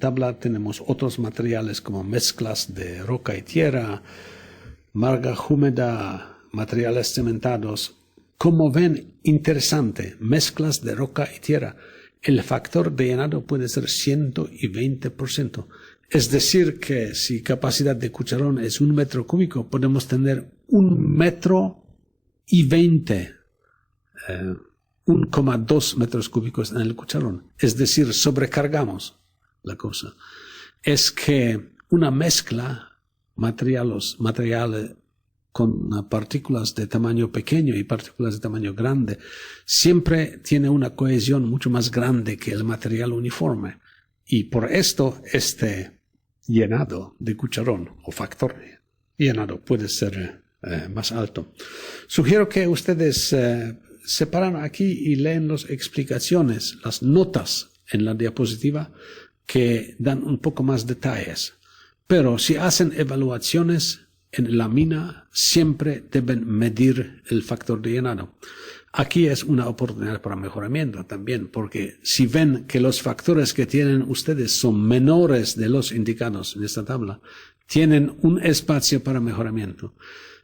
tabla tenemos otros materiales como mezclas de roca y tierra, marga húmeda, materiales cementados. Como ven, interesante, mezclas de roca y tierra. El factor de llenado puede ser 120%. Es decir que si capacidad de cucharón es 1 metro cúbico, podemos tener 1,20 m, 1,2 metros cúbicos en el cucharón. Es decir, sobrecargamos la cosa. Es que una mezcla materiales con partículas de tamaño pequeño y partículas de tamaño grande siempre tiene una cohesión mucho más grande que el material uniforme. Y por esto este llenado de cucharón o factor de llenado puede ser más alto. Sugiero que ustedes se paran aquí y leen las explicaciones, las notas en la diapositiva que dan un poco más detalles. Pero si hacen evaluaciones en la mina, siempre deben medir el factor de llenado. Aquí es una oportunidad para mejoramiento también, porque si ven que los factores que tienen ustedes son menores de los indicados en esta tabla, tienen un espacio para mejoramiento.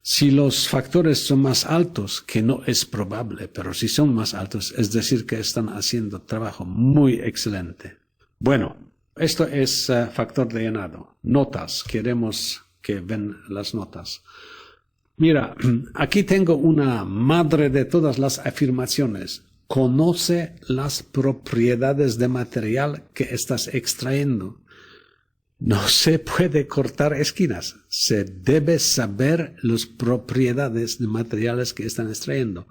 Si los factores son más altos, que no es probable, pero si son más altos, es decir que están haciendo trabajo muy excelente. Bueno, esto es factor de llenado. Notas, queremos que ven las notas. Mira, aquí tengo una madre de todas las afirmaciones. Conoce las propiedades de material que estás extrayendo. No se puede cortar esquinas. Se debe saber las propiedades de materiales que están extrayendo.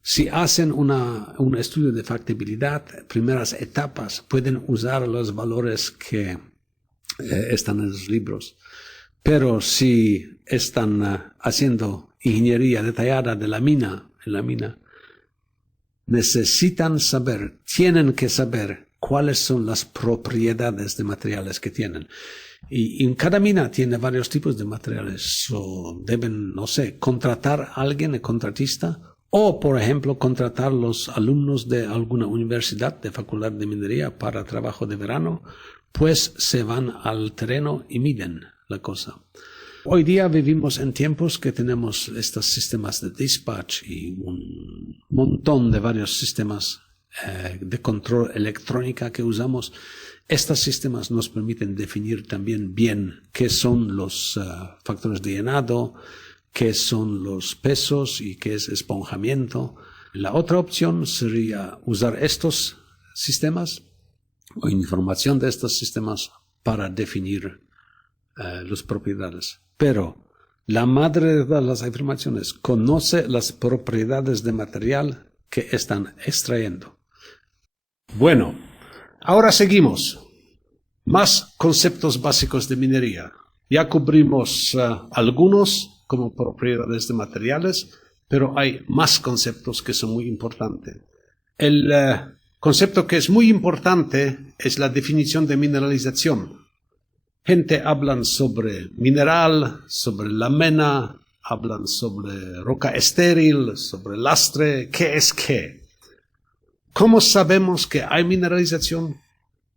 Si hacen un estudio de factibilidad, primeras etapas, pueden usar los valores que están en los libros. Pero si están haciendo ingeniería detallada de la mina, necesitan saber, tienen que saber cuáles son las propiedades de materiales que tienen. Y en cada mina tiene varios tipos de materiales. Deben, no sé, contratar a alguien, el contratista, o, por ejemplo, contratar los alumnos de alguna universidad, de facultad de minería para trabajo de verano, pues se van al terreno y miden la cosa. Hoy día vivimos en tiempos que tenemos estos sistemas de dispatch y un montón de varios sistemas de control electrónica que usamos. Estos sistemas nos permiten definir también bien qué son los factores de llenado, qué son los pesos y qué es esponjamiento. La otra opción sería usar estos sistemas o información de estos sistemas para definir las propiedades. Pero la madre de todas las afirmaciones conoce las propiedades de material que están extrayendo. Bueno, ahora seguimos. Más conceptos básicos de minería. Ya cubrimos algunos como propiedades de materiales, pero hay más conceptos que son muy importantes. El concepto que es muy importante es la definición de mineralización. Gente hablan sobre mineral, sobre la mena, hablan sobre roca estéril, sobre lastre, ¿qué es qué? ¿Cómo sabemos que hay mineralización?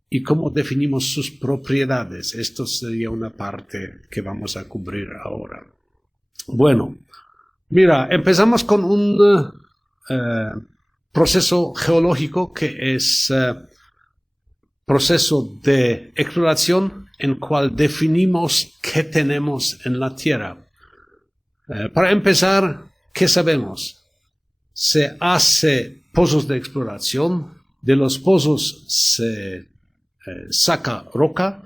¿Y cómo definimos sus propiedades? Esto sería una parte que vamos a cubrir ahora. Bueno, mira, empezamos con un proceso geológico que es proceso de exploración en cual definimos qué tenemos en la tierra. Para empezar, ¿qué sabemos? Se hace pozos de exploración, de los pozos se saca roca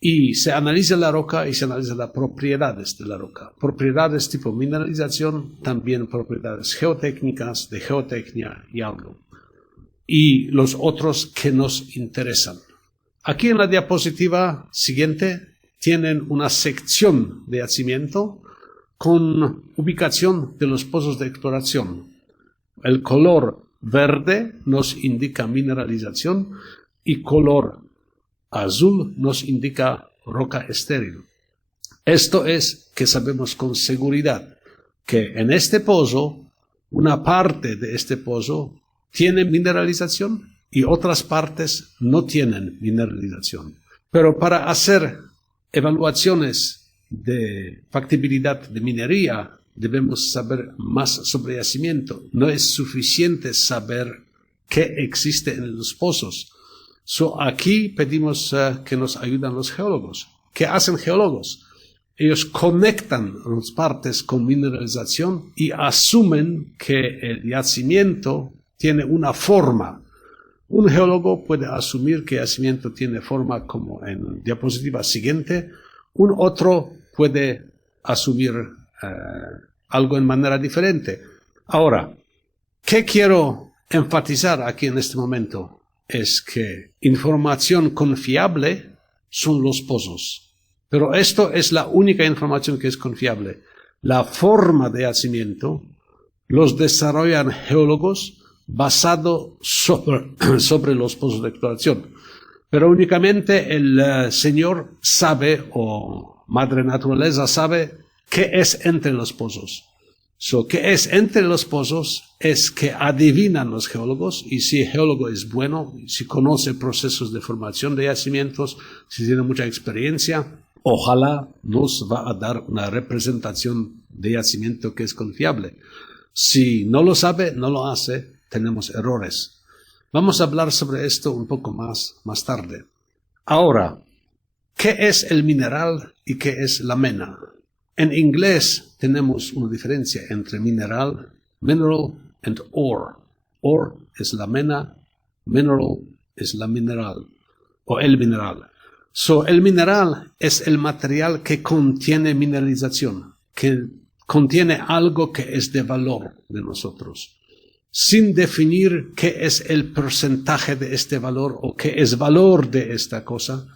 y se analiza la roca y se analiza las propiedades de la roca. Propiedades tipo mineralización, también propiedades geotécnicas, de geotecnia y algo. Y los otros que nos interesan. Aquí en la diapositiva siguiente tienen una sección de yacimiento con ubicación de los pozos de exploración. El color verde nos indica mineralización y color azul nos indica roca estéril. Esto es que sabemos con seguridad que en este pozo, una parte de este pozo tiene mineralización y otras partes no tienen mineralización. Pero para hacer evaluaciones de factibilidad de minería, debemos saber más sobre yacimiento. No es suficiente saber qué existe en los pozos. Aquí pedimos que nos ayuden los geólogos. ¿Qué hacen geólogos? Ellos conectan las partes con mineralización y asumen que el yacimiento tiene una forma. Un geólogo puede asumir que el yacimiento tiene forma como en la diapositiva siguiente. Un otro puede asumir algo en manera diferente. Ahora, ¿qué quiero enfatizar aquí en este momento? Es que información confiable son los pozos. Pero esto es la única información que es confiable. La forma de yacimiento los desarrollan geólogos basado sobre los pozos de exploración. Pero únicamente el Señor sabe, o Madre Naturaleza sabe, qué es entre los pozos. ¿Qué es entre los pozos? Es que adivinan los geólogos, y si el geólogo es bueno, si conoce procesos de formación de yacimientos, si tiene mucha experiencia, ojalá nos va a dar una representación de yacimiento que es confiable. Si no lo sabe, no lo hace, tenemos errores. Vamos a hablar sobre esto un poco más tarde. Ahora, ¿qué es el mineral y qué es la mena? En inglés tenemos una diferencia entre mineral, mineral, and ore. Ore es la mena, mineral es la mineral, o el mineral. El mineral es el material que contiene mineralización, que contiene algo que es de valor de nosotros, sin definir qué es el porcentaje de este valor o qué es valor de esta cosa.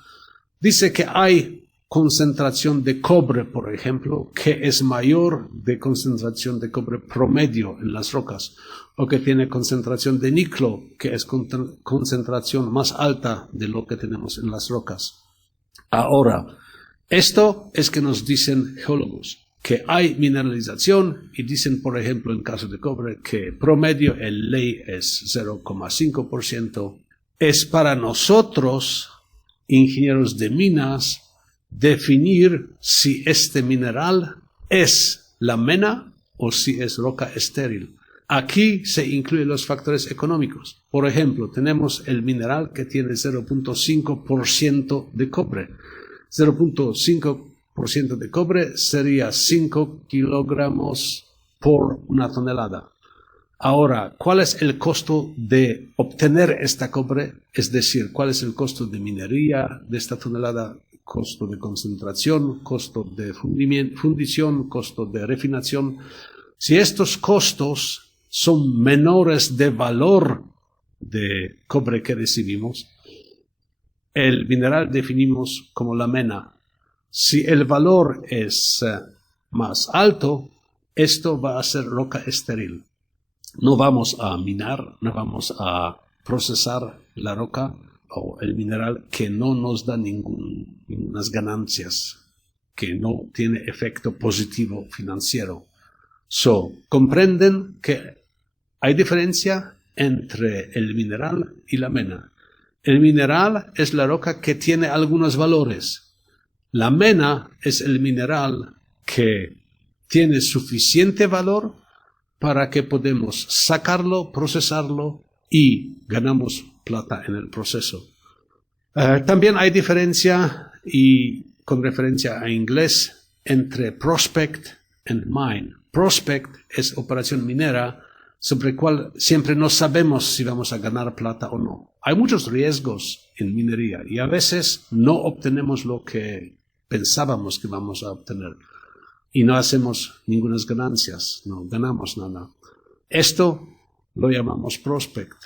Dice que hay concentración de cobre, por ejemplo, que es mayor de concentración de cobre promedio en las rocas, o que tiene concentración de níquel, que es concentración más alta de lo que tenemos en las rocas. Ahora, esto es que nos dicen geólogos, que hay mineralización, y dicen, por ejemplo, en caso de cobre, que promedio en ley es 0,5%. Es para nosotros, ingenieros de minas, definir si este mineral es la mena o si es roca estéril. Aquí se incluyen los factores económicos. Por ejemplo, tenemos el mineral que tiene 0,5% de cobre. 0,5% de cobre sería 5 kilogramos por una tonelada. Ahora, ¿cuál es el costo de obtener esta cobre? Es decir, ¿cuál es el costo de minería de esta tonelada? Costo de concentración, costo de fundición, costo de refinación. Si estos costos son menores de valor de cobre que recibimos, el mineral definimos como la mena. Si el valor es más alto, esto va a ser roca estéril. No vamos a minar, no vamos a procesar la roca o el mineral que no nos da ningunas ganancias, que no tiene efecto positivo financiero. Comprenden que hay diferencia entre el mineral y la mena. El mineral es la roca que tiene algunos valores. La mena es el mineral que tiene suficiente valor para que podemos sacarlo, procesarlo y ganamos plata en el proceso. También hay diferencia, y con referencia a inglés, entre prospect and mine. Prospect es operación minera sobre cual siempre no sabemos si vamos a ganar plata o no. Hay muchos riesgos en minería y a veces no obtenemos lo que pensábamos que vamos a obtener y no hacemos ninguna ganancias, no ganamos nada. Esto lo llamamos prospect.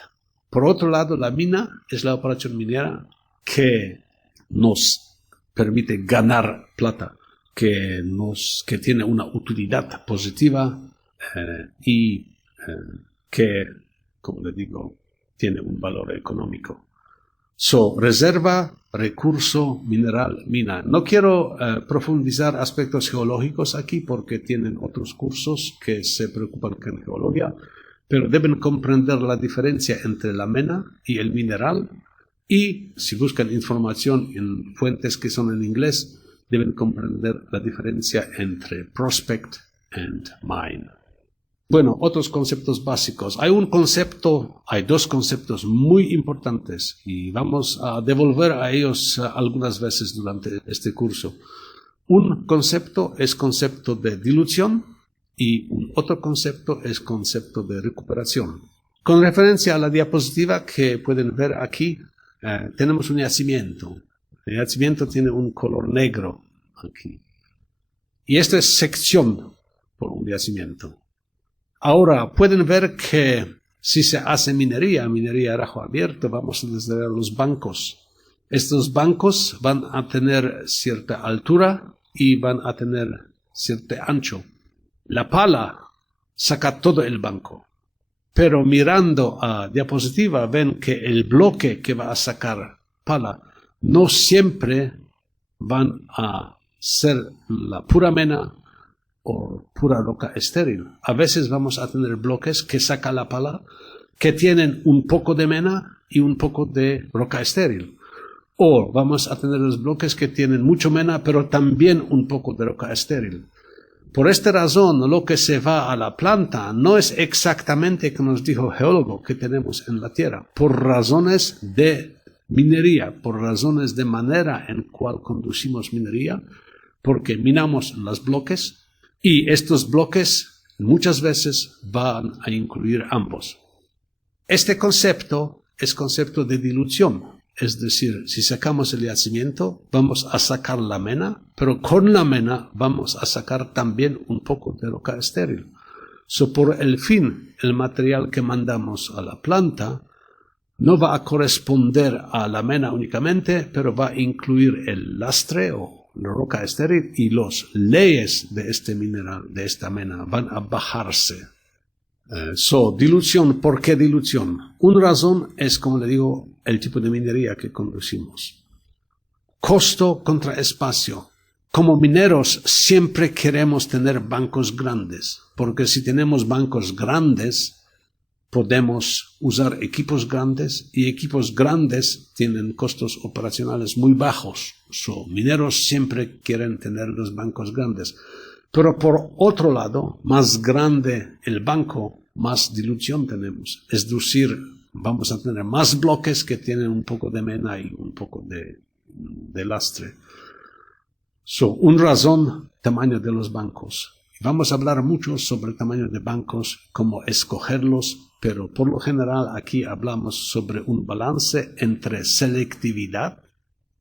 Por otro lado, la mina es la operación minera que nos permite ganar plata, que tiene una utilidad positiva y que, como le digo, tiene un valor económico. Reserva, recurso, mineral, mina. No quiero profundizar aspectos geológicos aquí porque tienen otros cursos que se preocupan con geología, pero deben comprender la diferencia entre la mena y el mineral Y si buscan información en fuentes que son en inglés, deben comprender la diferencia entre prospect and mine. Bueno, otros conceptos básicos. Hay dos conceptos muy importantes y vamos a devolver a ellos algunas veces durante este curso. Un concepto es concepto de dilución y otro concepto es concepto de recuperación. Con referencia a la diapositiva que pueden ver aquí, tenemos un yacimiento. El yacimiento tiene un color negro aquí. Y esto es sección por un yacimiento. Ahora, pueden ver que si se hace minería a rajo abierto, vamos a desde los bancos. Estos bancos van a tener cierta altura y van a tener cierto ancho. La pala saca todo el banco. Pero mirando a diapositiva ven que el bloque que va a sacar pala no siempre van a ser la pura mena o pura roca estéril. A veces vamos a tener bloques que saca la pala que tienen un poco de mena y un poco de roca estéril. O vamos a tener los bloques que tienen mucho mena pero también un poco de roca estéril. Por esta razón, lo que se va a la planta no es exactamente como nos dijo el geólogo que tenemos en la tierra, por razones de minería, por razones de manera en cual conducimos minería, porque minamos los bloques y estos bloques muchas veces van a incluir ambos. Este concepto es concepto de dilución. Es decir, si sacamos el yacimiento, vamos a sacar la mena, pero con la mena vamos a sacar también un poco de roca estéril. Por el fin, el material que mandamos a la planta no va a corresponder a la mena únicamente, pero va a incluir el lastre o la roca estéril y los leyes de este mineral, de esta mena, van a bajarse. Dilución. ¿Por qué dilución? Una razón es, como le digo, el tipo de minería que conducimos. Costo contra espacio. Como mineros siempre queremos tener bancos grandes, porque si tenemos bancos grandes, podemos usar equipos grandes y equipos grandes tienen costos operacionales muy bajos. Mineros siempre quieren tener los bancos grandes. Pero por otro lado, más grande el banco, más dilución tenemos. Es decir, vamos a tener más bloques que tienen un poco de mena y un poco de lastre. Una razón, tamaño de los bancos. Vamos a hablar mucho sobre el tamaño de bancos, cómo escogerlos, pero por lo general aquí hablamos sobre un balance entre selectividad,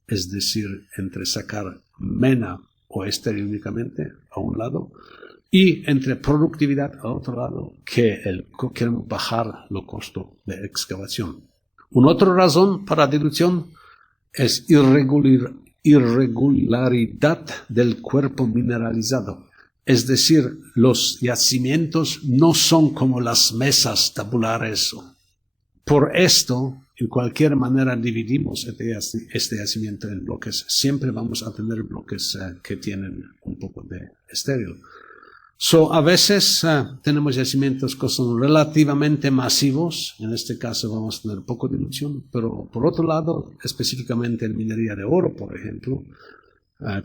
es decir, entre sacar mena o estéril únicamente a un lado, y entre productividad a otro lado, que queremos bajar los costos de excavación. Una otra razón para dilución es irregularidad del cuerpo mineralizado. Es decir, los yacimientos no son como las mesas tabulares. Por esto, en cualquier manera dividimos este yacimiento en bloques. Siempre vamos a tener bloques que tienen un poco de estéril. A veces tenemos yacimientos que son relativamente masivos. En este caso vamos a tener poco dilución. Pero por otro lado, específicamente en minería de oro, por ejemplo,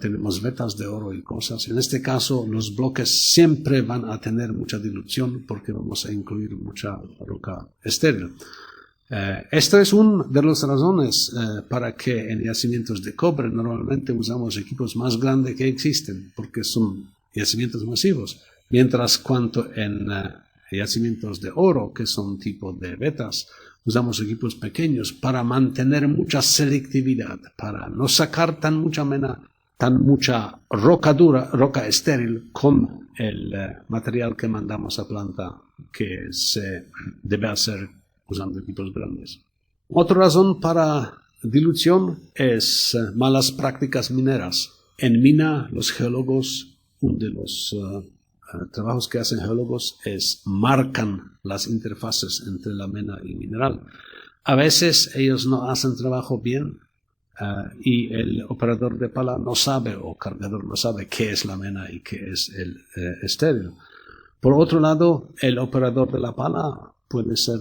tenemos vetas de oro y cosas. En este caso, los bloques siempre van a tener mucha dilución porque vamos a incluir mucha roca estéril. Esto es una de las razones para que en yacimientos de cobre normalmente usamos equipos más grandes que existen, porque son yacimientos masivos, mientras cuanto en yacimientos de oro, que son tipo de vetas, usamos equipos pequeños para mantener mucha selectividad, para no sacar tan mucha roca dura, roca estéril con el material que mandamos a planta, que se debe hacer usando equipos grandes. Otra razón para dilución es malas prácticas mineras. En mina, los geólogos, uno de los trabajos que hacen geólogos es marcan las interfaces entre la mena y mineral. A veces ellos no hacen trabajo bien y el operador de pala no sabe o cargador no sabe qué es la mena y qué es el estéril. Por otro lado, el operador de la pala puede ser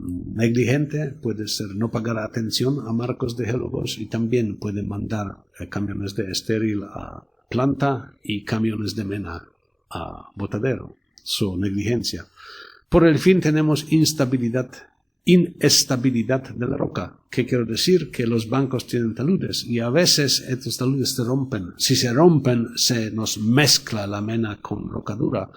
negligente, puede ser no pagar atención a marcos de geólogos y también puede mandar camiones de estéril a planta y camiones de mena a botadero. Su negligencia. Por el fin tenemos inestabilidad de la roca. ¿Qué quiero decir? Que los bancos tienen taludes y a veces estos taludes se rompen. Si se rompen, se nos mezcla la mena con roca dura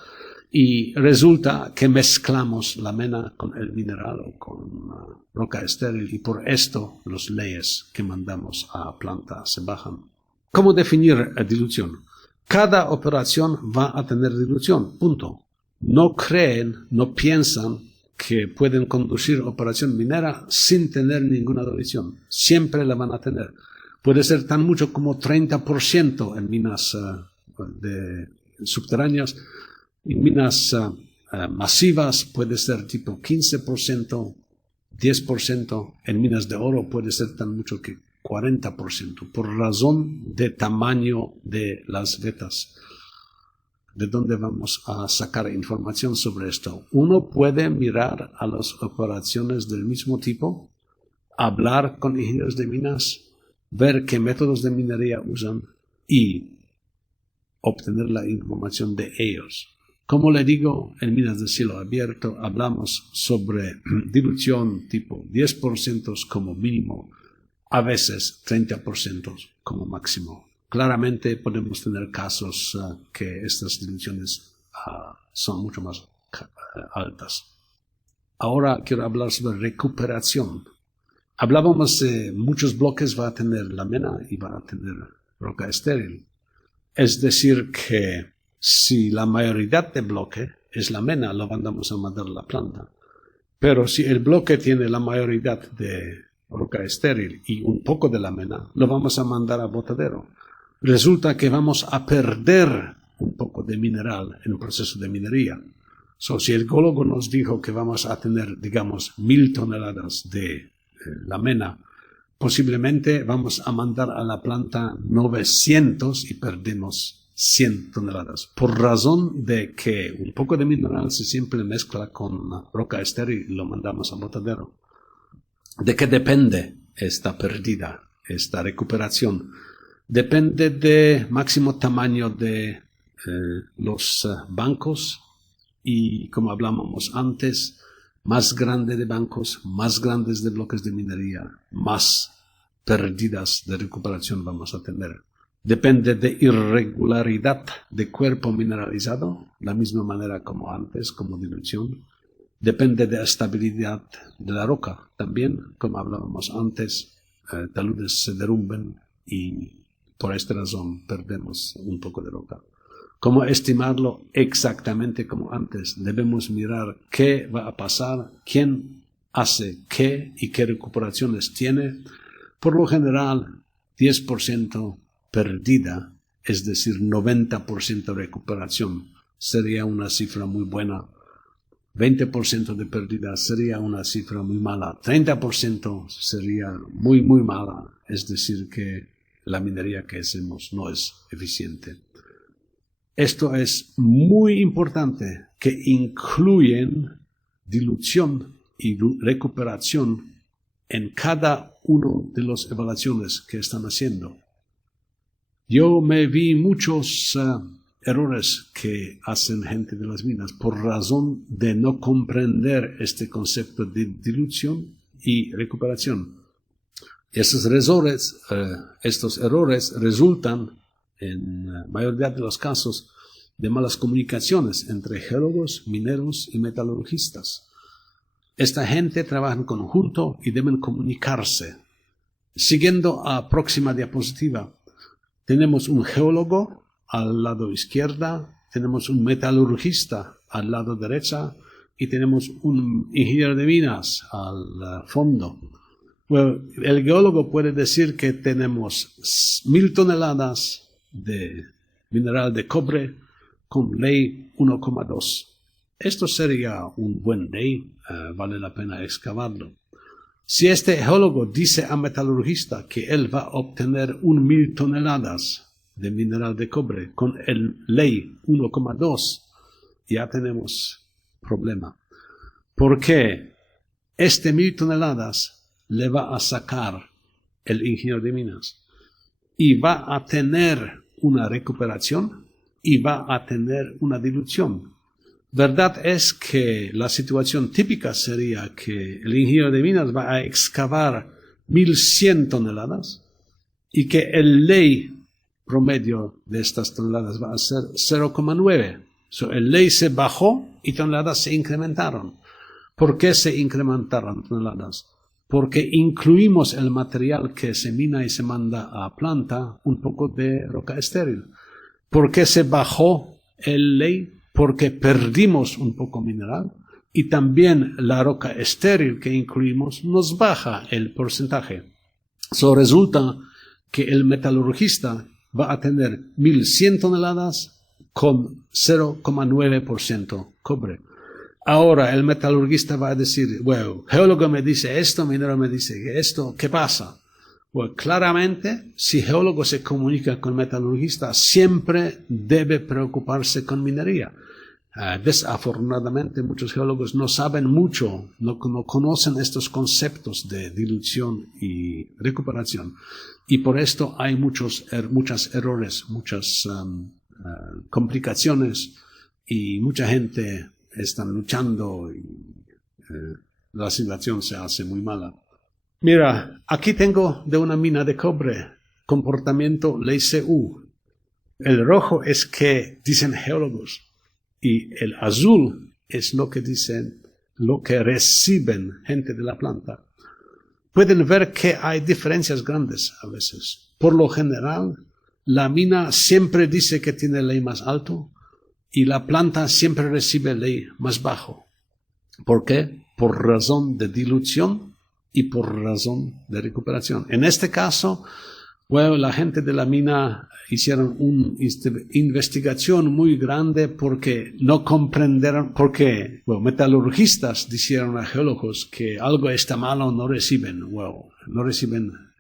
y resulta que mezclamos la mena con el mineral o con roca estéril y por esto los leyes que mandamos a planta se bajan. ¿Cómo definir dilución? Cada operación va a tener dilución, punto. No creen, no piensan que pueden conducir operación minera sin tener ninguna dilución. Siempre la van a tener. Puede ser tan mucho como 30% en minas subterráneas. En minas masivas puede ser tipo 15%, 10%. En minas de oro puede ser tan mucho que 40%, por razón de tamaño de las vetas. ¿De dónde vamos a sacar información sobre esto? Uno puede mirar a las operaciones del mismo tipo, hablar con ingenieros de minas, ver qué métodos de minería usan y obtener la información de ellos. Como le digo, en minas de cielo abierto hablamos sobre dilución tipo 10% como mínimo, a veces 30% como máximo. Claramente podemos tener casos que estas diluciones son mucho más altas. Ahora quiero hablar sobre recuperación. Hablábamos de muchos bloques va a tener la mena y va a tener roca estéril. Es decir que si la mayoría de bloque es la mena, lo mandamos a mandar a la planta. Pero si el bloque tiene la mayoría de roca estéril y un poco de la mena, lo vamos a mandar a botadero. Resulta que vamos a perder un poco de mineral en el proceso de minería. Si el geólogo nos dijo que vamos a tener, digamos, 1000 toneladas de la mena, posiblemente vamos a mandar a la planta 900 y perdemos 100 toneladas. Por razón de que un poco de mineral se siempre mezcla con roca estéril y lo mandamos a botadero. ¿De qué depende esta pérdida, esta recuperación? Depende del máximo tamaño de los bancos y, como hablábamos antes, más grande de bancos, más grandes de bloques de minería, más pérdidas de recuperación vamos a tener. Depende de irregularidad de cuerpo mineralizado, la misma manera como antes, como dilución. Depende de estabilidad de la roca también, como hablábamos antes, taludes se derrumben y por esta razón perdemos un poco de roca. ¿Cómo estimarlo exactamente como antes? Debemos mirar qué va a pasar, quién hace qué y qué recuperaciones tiene. Por lo general, 10% perdida, es decir, 90% recuperación, sería una cifra muy buena. 20% de pérdida sería una cifra muy mala. 30% sería muy, muy mala. Es decir, que la minería que hacemos no es eficiente. Esto es muy importante, que incluyen dilución y recuperación en cada uno de las evaluaciones que están haciendo. Yo me vi muchos errores que hacen gente de las minas por razón de no comprender este concepto de dilución y recuperación. Estos errores resultan, en la mayoría de los casos, de malas comunicaciones entre geólogos, mineros y metalurgistas. Esta gente trabaja en conjunto y deben comunicarse. Siguiendo a próxima diapositiva, tenemos un geólogo al lado izquierda, tenemos un metalurgista al lado derecha y tenemos un ingeniero de minas al fondo. Bueno, el geólogo puede decir que tenemos 1000 toneladas de mineral de cobre con ley 1,2. Esto sería un buen ley, vale la pena excavarlo. Si este geólogo dice a metalurgista que él va a obtener 1000 toneladas de mineral de cobre con el ley 1,2, ya tenemos problema. ¿Por qué? 1000 toneladas le va a sacar el ingeniero de minas y va a tener una recuperación y va a tener una dilución. Verdad es que la situación típica sería que el ingeniero de minas va a excavar 1100 toneladas y que el ley promedio de estas toneladas va a ser 0,9. El ley se bajó y toneladas se incrementaron. ¿Por qué se incrementaron toneladas? Porque incluimos el material que se mina y se manda a planta un poco de roca estéril. ¿Por qué se bajó el ley? Porque perdimos un poco mineral y también la roca estéril que incluimos nos baja el porcentaje. Resulta que el metalurgista va a tener 1100 toneladas con 0,9% cobre. Ahora el metalurgista va a decir, bueno, geólogo me dice esto, minero me dice esto, ¿qué pasa? Bueno, claramente, si geólogo se comunica con metalurgista, siempre debe preocuparse con minería. Desafortunadamente, muchos geólogos no saben mucho, no conocen estos conceptos de dilución y recuperación. Y por esto hay muchos errores, muchas complicaciones y mucha gente está luchando y la situación se hace muy mala. Mira, aquí tengo de una mina de cobre, comportamiento ley CU. El rojo es que dicen geólogos y el azul es lo que dicen, lo que reciben gente de la planta. Pueden ver que hay diferencias grandes a veces. Por lo general, la mina siempre dice que tiene ley más alto y la planta siempre recibe ley más bajo. ¿Por qué? Por razón de dilución y por razón de recuperación. En este caso, bueno, la gente de la mina hicieron una investigación muy grande porque no comprendieron, porque metalurgistas dijeron a geólogos que algo está malo, no reciben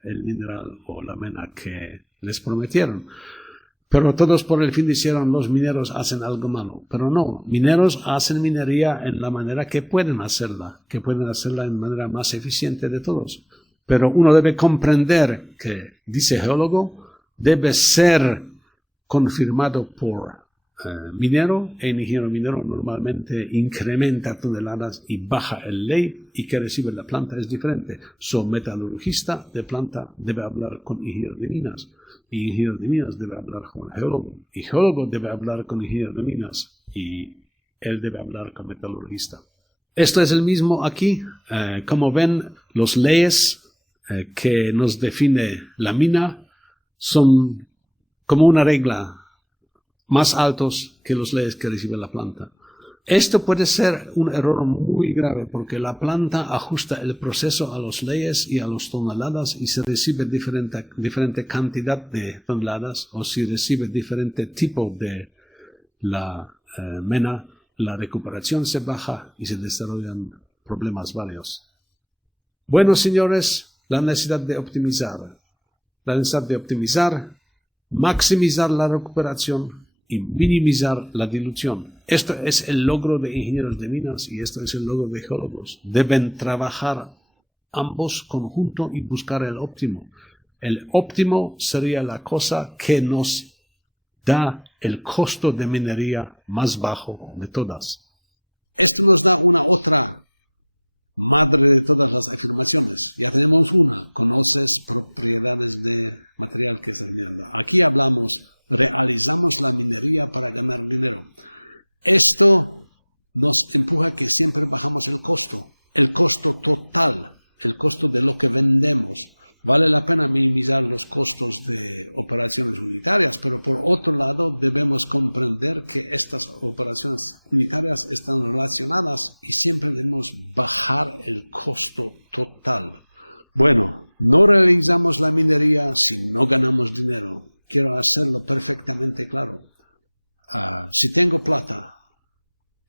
el mineral o la mena que les prometieron. Pero todos por el fin dijeron, los mineros hacen algo malo. Pero no, mineros hacen minería en la manera que pueden hacerla en manera más eficiente de todos. Pero uno debe comprender que, dice geólogo, debe ser confirmado por minero, e ingeniero minero normalmente incrementa toneladas y baja el ley, y que recibe la planta es diferente. Metalurgista de planta debe hablar con ingeniero de minas, y ingeniero de minas debe hablar con geólogo, y geólogo debe hablar con ingeniero de minas, y él debe hablar con metalurgista. Esto es el mismo aquí. Como ven, los leyes que nos define la mina son como una regla más altos que los leyes que recibe la planta. Esto puede ser un error muy grave porque la planta ajusta el proceso a las leyes y a las toneladas y se recibe diferente cantidad de toneladas, o si recibe diferente tipo de la mena, la recuperación se baja y se desarrollan problemas varios. Bueno, señores, la necesidad de optimizar, maximizar la recuperación y minimizar la dilución. Esto es el logro de ingenieros de minas y esto es el logro de geólogos. Deben trabajar ambos conjuntos y buscar el óptimo. El óptimo sería la cosa que nos da el costo de minería más bajo de todas. Esto nos da una otra madre de todas las afirmaciones. Ya tenemos una. Conoces propiedades de material que estás minando. Aquí hablamos, realizamos la minería para ganar dinero. Esto nos empuja a que siempre bajamos el costo total, el costo de lo que vendemos. Vale la pena minimizar los costos de operaciones unitarias, pero por otro lado debemos comprender que estas operaciones unitarias están relacionadas y siempre debemos bajar el costo total. Bueno, no realizamos la minería si no ganamos dinero. Quiero hacerlo perfectamente claro. Si tengo plata,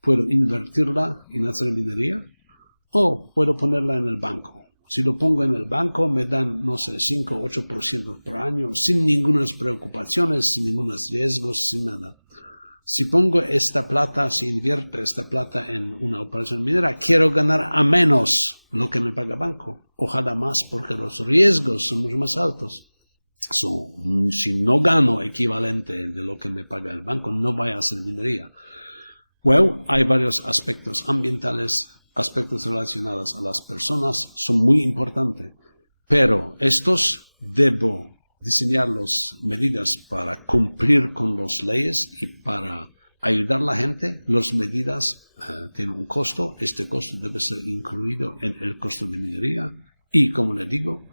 puedo invertirla en hacer minería o puedo ponerla en el banco. Si lo pongo en el banco, me dan, 5 o 8% por año, sin ninguna preocupaciones, sin ningunos riesgos, sin nada. Si pongo esta plata, si invierto esta plata en una operación minera, quiero ganar a menos lo que me paga el banco. Ojalá más, porque los riesgos son mucho más altos. Si no gano equivalente de lo que me paga el banco, no voy a hacer minería. Bueno, hay varios aspectos ambientales, aspectos relacionados a las personas, son muy importantes. Pero estos debo diseñar las medidas para cumplir con las leyes y para ayudar a la gente. Las medidas tienen un costo. Este costo debe ser incluido en el costo de minería. Y como le digo,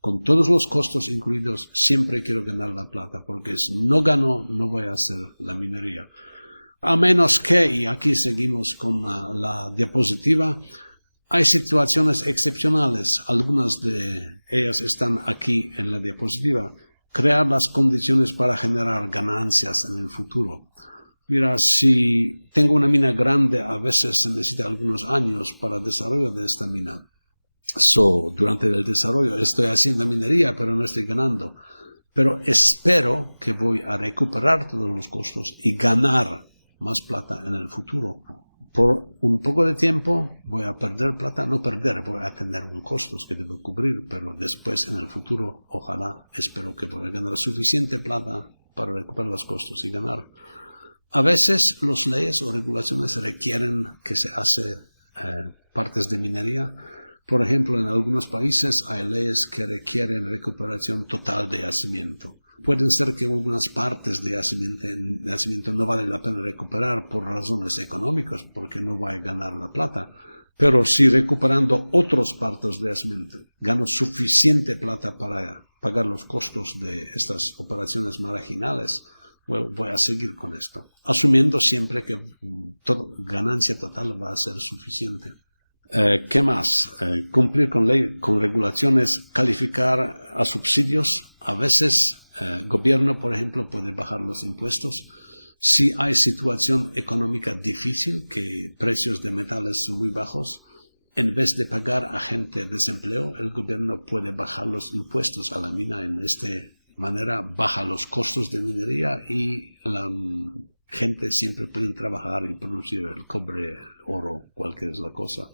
con todos los costos incluidos, siempre quiero ganar la plata, porque si no gano, no voy a hacer la minería. A menos que, y aquí seguimos con la diapositiva, hay situaciones excepcionales, algunas de ellas están aquí en la diapositiva. Crear las condiciones para generar ganancias en el futuro. Mira, si tengo una mina grande, a veces se necesita algunos años para el desarrollo de esta mina. Durante el desarrollo estoy haciendo minería, pero no estoy ganando. Pero espero que voy a recuperar todos los costos y ganar más plata en el futuro. Por un poco de tiempo voy a perder plata, no perder, voy a tener un costos que debo cubrir, pero después en el futuro, ojalá, espero que voy a ganar suficiente plata para recuperar los costos y ganar. A veces las leyes o regulaciones requieren que se hace partes de minería. Por ejemplo, en algunos países hay leyes que requieren recuperación total de yacimiento. Pueden ser que algunas partes de yacimiento no vale la pena recuperar por razones económicas, porque no va a ganar la plata. Pero si recuperando otras partes de yacimiento gano suficiente plata para pagar los costos de estas operaciones marginales, bueno, voy a seguir con esto, asumiendo siempre que ganancia total va a ser suficiente. ¿Qué más? Cumplir con regulaciones, calificar a subsidios. A veces el gobierno, por ejemplo, puede bajar los impuestos. Si hay situación económica difícil, que precios de metales son muy bajos, en vez de pagar a gente desempleo, el gobierno puede bajar los impuestos a la mina. En esta manera baja los costos de minería y la gente siempre puede trabajar y producir el cobre, el oro, cualquier es la cosa.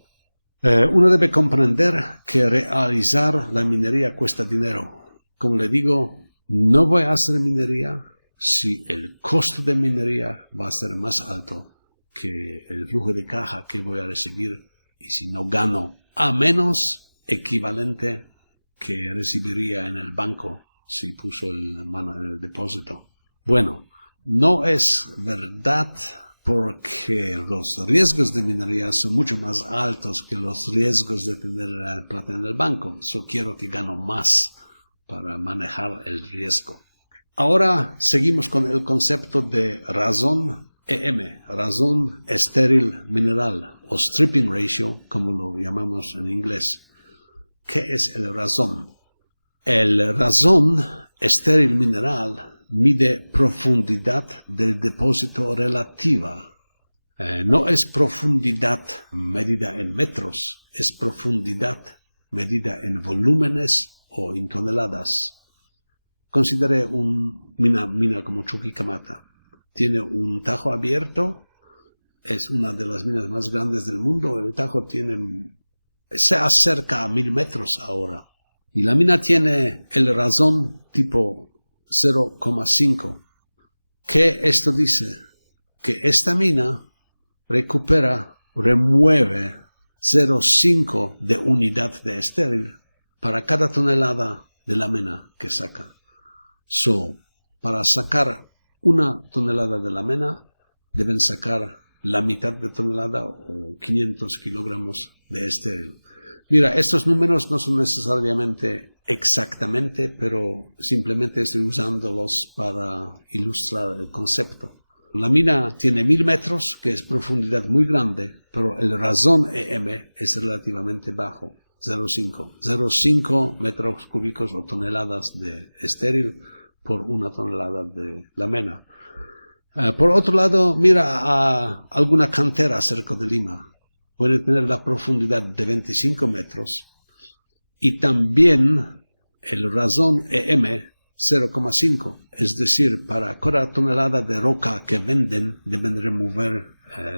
Uno debe comprender que realizar la minería cuesta dinero. Como le digo, no voy a hacer minería si el costo de minería va a ser más alto que el flujo de caja que voy a recibir y si no gano a menos equivalente que recibiría en el banco si puso la mano en el depósito. Bueno, no es verdad porque los riesgos de minería son mucho más altos que los riesgos de tener plata en el banco. Quiero que gano más para manejar el riesgo. Ahora seguimos con el concepto de razón EM, razón estéril mineral, o stripping ratio, como lo llamamos en inglés. ¿Qué es el razón? El razón estéril mineral mide profundidad del depósito relativa. No es profundidad medida en metros, es profundidad medida en volúmenes o en toneladas. Considere una mina como Chuquicamata. Tiene un tajo abierto, es una de las minas más grandes del mundo. El tajo se acerca a 1000 metros ahora. Y la mina tiene el razón tipo 0,5. ¿Qué esto dice? Que esta mina remueve 0,5 de unidad de estéril para cada tonelada de la mina que saca. Para sacar 1 tonelada de la mina, deben sacar la mitad de tonelada o 500 kilogramos de estéril. Mira, estos números no son necesariamente exactamente, pero simplemente estoy usándolos para ilustrar el concepto. La mina tiene 1000 metros, que es profundidad muy grande, pero el razón EM es relativamente bajo, 0,5 metros cúbicos o toneladas de estéril por 1 tonelada de la mina. Por otro lado, mira a alguna cantera cerca de Lima. Puede tener la profundidad de 25 metros y también el razón EM 0,5. Es decir, para cada tonelada de roca que venden, deben remover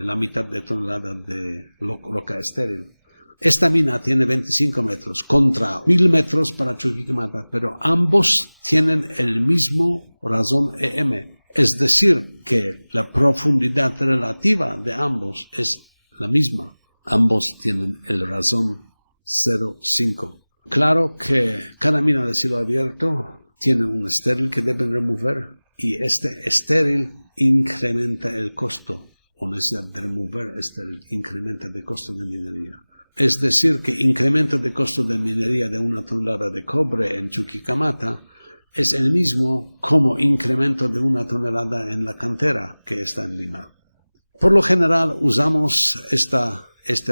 la mitad de tonelada de roca estéril. Esta mina tiene 25 metros contra 1000 metros para Chuquicamata, pero ambos tienen el mismo razón EM. Es decir, que la profundidad relativa de ambos es la misma. Ambos tienen el razón 0,5. Claro que cada mina de cielo abierto tiene un estéril que deben remover y este estéril incrementa el costo o necesidad de remover estéril, incrementa el costo de minería. Es decir, que incremento de costo de minería de 1 tonelada de cobre en Chuquicamata es el mismo como incremento de 1 tonelada en la cantera que está en Lima. Por lo general usamos esta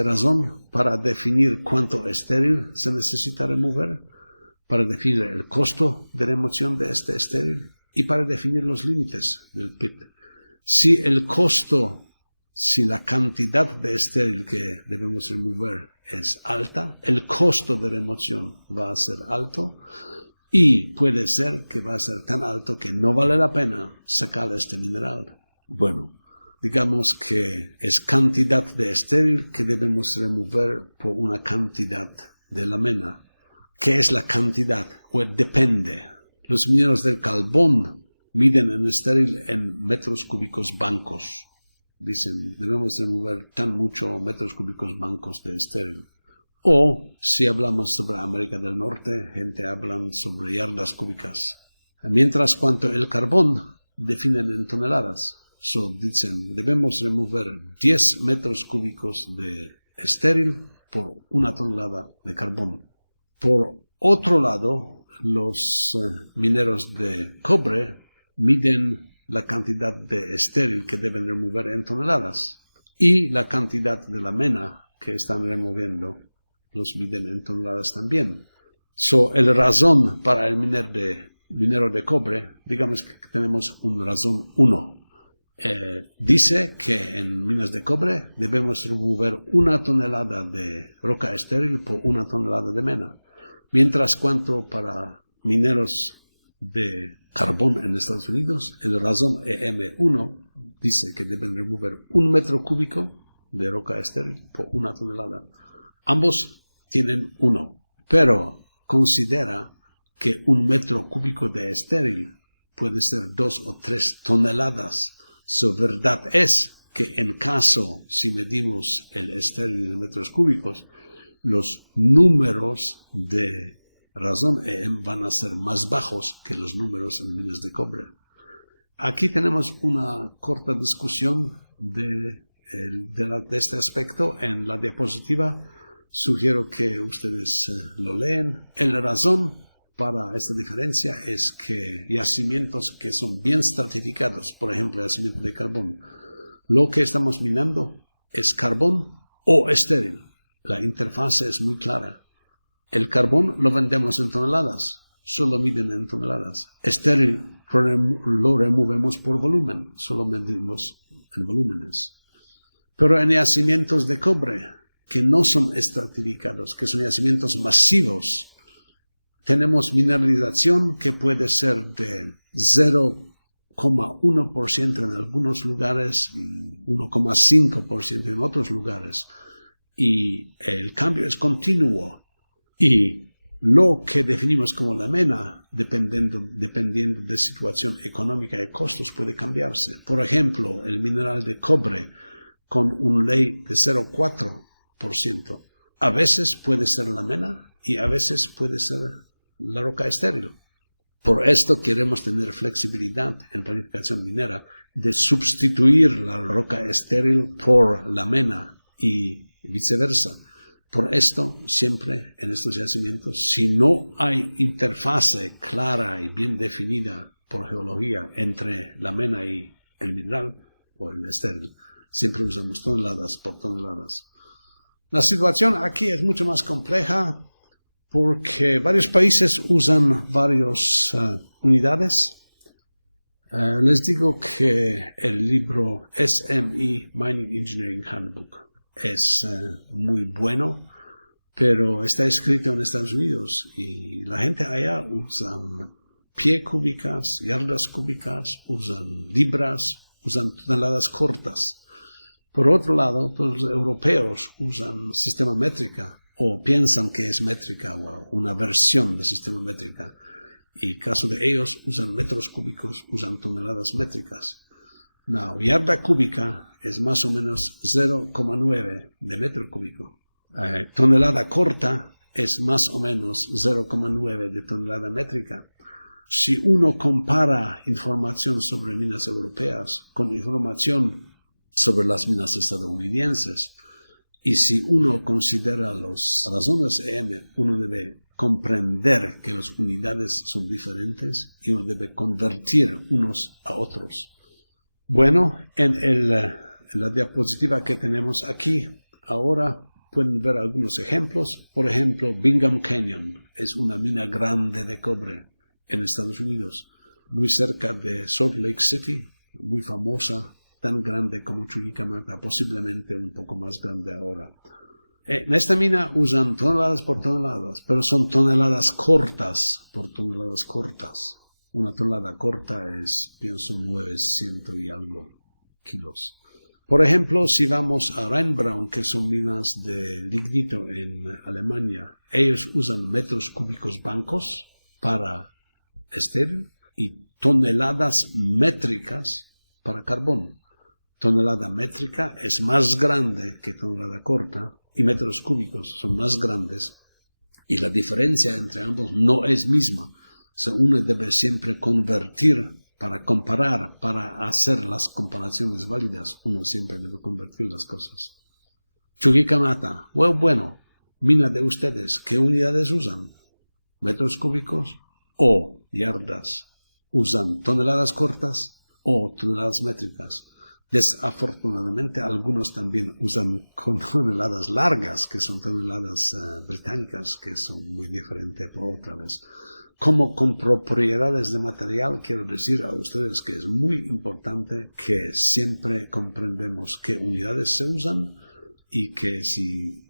razón para definir cuánto estéril se necesita remover, para definir el costo de remoción de este estéril y para definir los límites del pit. Si el costo, si la cantidad de estéril que debemos remover es alta, el costo de remoción va a ser alto y puede ser que va a ser tan alto que no vale la pena sacar este mineral. Bueno, digamos que es cantidad de estéril que debemos remover por una cantidad de la mena. ¿Qué es la cantidad? Pues depende. Los mineros del carbón miden el estéril en metros cúbicos blancos. Dicen, debemos remover tan muchos metros cúbicos blancos de estéril. O, si hablamos sobre América del Norte, gente habla sobre yardas cúbicas. Mientras cuanto el carbón definen en toneladas. Dicen, debemos remover 10 metros cúbicos de estéril por 1 tonelada de carbón. Por otro lado, los mineros de cobre miden la cantidad de estéril que deben remover en toneladas y la cantidad de la mena que están removiendo los miden en toneladas también. El razón para el minero de cobre, digamos que tenemos un razón 1. Dice que en minas de cobre debemos remover 1 tonelada de roca estéril por 1 tonelada de mena. Mientras cuanto para mineros de carbón en Estados Unidos, el razón EM1 dice que deben remover 1 metro cúbico de roca estéril por 1 tonelada. Ambos tienen 1, pero considera que 1 metro cúbico de estéril puede ser 2 o 3 toneladas. Verdad es que en caso, si medimos el estéril en metros cúbicos, los números de razón EM van a ser más bajos que los números en minas de cobre. Aquí tenemos una corta discusión de este aspecto en la diapositiva. Sugiero que ustedes lo leen. La razón para esta diferencia es que yacimientos que son bien estratificados, por ejemplo, el yacimiento de carbón, lo que estamos minando es carbón o estéril. La interfaz es muy clara. El carbón lo vendemos en toneladas, solo miden en toneladas. Estéril lo removemos por volumen, solo medimos en volúmenes. Pero en yacimientos de cobre, que no son estratificados, que son yacimientos masivos, tenemos mineralización que puede ser de 0,1% en algunos lugares y 1,5% en otros lugares. Y el cambio es continuo. Y lo que definimos como la mena, dependiendo de situación económica y costos, puede cambiarse. Por ejemplo, el mineral de cobre con un ley de 0,4%. A veces puede ser la mena y a veces puede ser la roca estéril. Por esto queremos tener flexibilidad en planificación minera de sustituir la roca estéril por la mena y viceversa. Por esto, siempre en estos yacimientos, si no hay interfase clara y bien definida por geología entre la mena y el mineral o el estéril, siempre usamos toneladas por toneladas. La situación aquí es mucho más compleja porque varios países usan varias unidades. Les digo que el libro SME Mining Engineering Handbook es muy bueno, pero está escrito en Estados Unidos y la gente allá usa pie cúbicas, yardas cúbicas, usan libras, usan toneladas cortas. Por otro lado, todos los europeos usan sistema métrica o piensan que es métrica o una versión del sistema métrica. Y caso de ellos usan metros cúbicos, usan toneladas métricas. Now, yarda cúbica es más o menos 0,9 de metro cúbico. Tonelada corta es más o menos 0,9 de tonelada métrica. Si uno compara información sobre minas europeas con información sobre las minas estadounidenses, y si uno considera las razones EM, uno debe comprender que las unidades son diferentes y uno debe convertir unos a otros. Bueno, en la diapositiva que tenemos aquí, ahora pueden ver algunos ejemplos. Por ejemplo, Bingham Canyon es una mina grande de cobre en Estados Unidos, muy cerca de Salt Lake City, muy famosa, tan grande como Chuquicamata, posiblemente un poco más grande ahora. En esta mina usan toneladas por toneladas, pero son toneladas cortas por toneladas cortas. Una tonelada corta es, pienso, 900 y algo kilos. Por ejemplo, si vamos a Rheinbraun, que son minas de lignito en Alemania, ellos usan metros cúbicos blancos para estéril y toneladas métricas para carbón. Tonelada métrica es más grande que tonelada corta y metros cúbicos son más grandes y la diferencia entre ambos no es misma. O sea, uno debe siempre convertir para comparar, para hacer las comparaciones válidas, uno siempre debe convertir las cosas. Chuquicamata, bueno, mina de ustedes, ¿qué unidades usan? ¿Metros cúbicos o yardas? ¿Usan toneladas cortas o toneladas métricas? Desafortunadamente, algunos también usan con toneladas largas, que son toneladas británicas, que son muy diferentes por otra vez. Como con propiedades de material, quiero decir a ustedes que es muy importante que siempre comprendemos qué unidades se usan y que si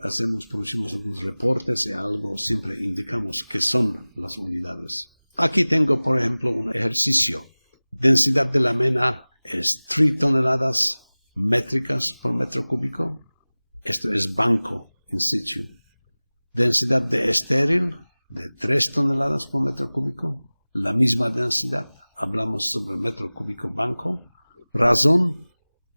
producimos algunos reportes y algo, siempre indicamos qué son las unidades. Aquí tengo, por ejemplo, un ejercicio. Densidad de la mena es 3 toneladas métricas por metro cúbico. Esto es banco in situ. Densidad de estéril de 3 toneladas por metro cúbico. La misma densidad. Hablamos sobre metro cúbico banco. Razón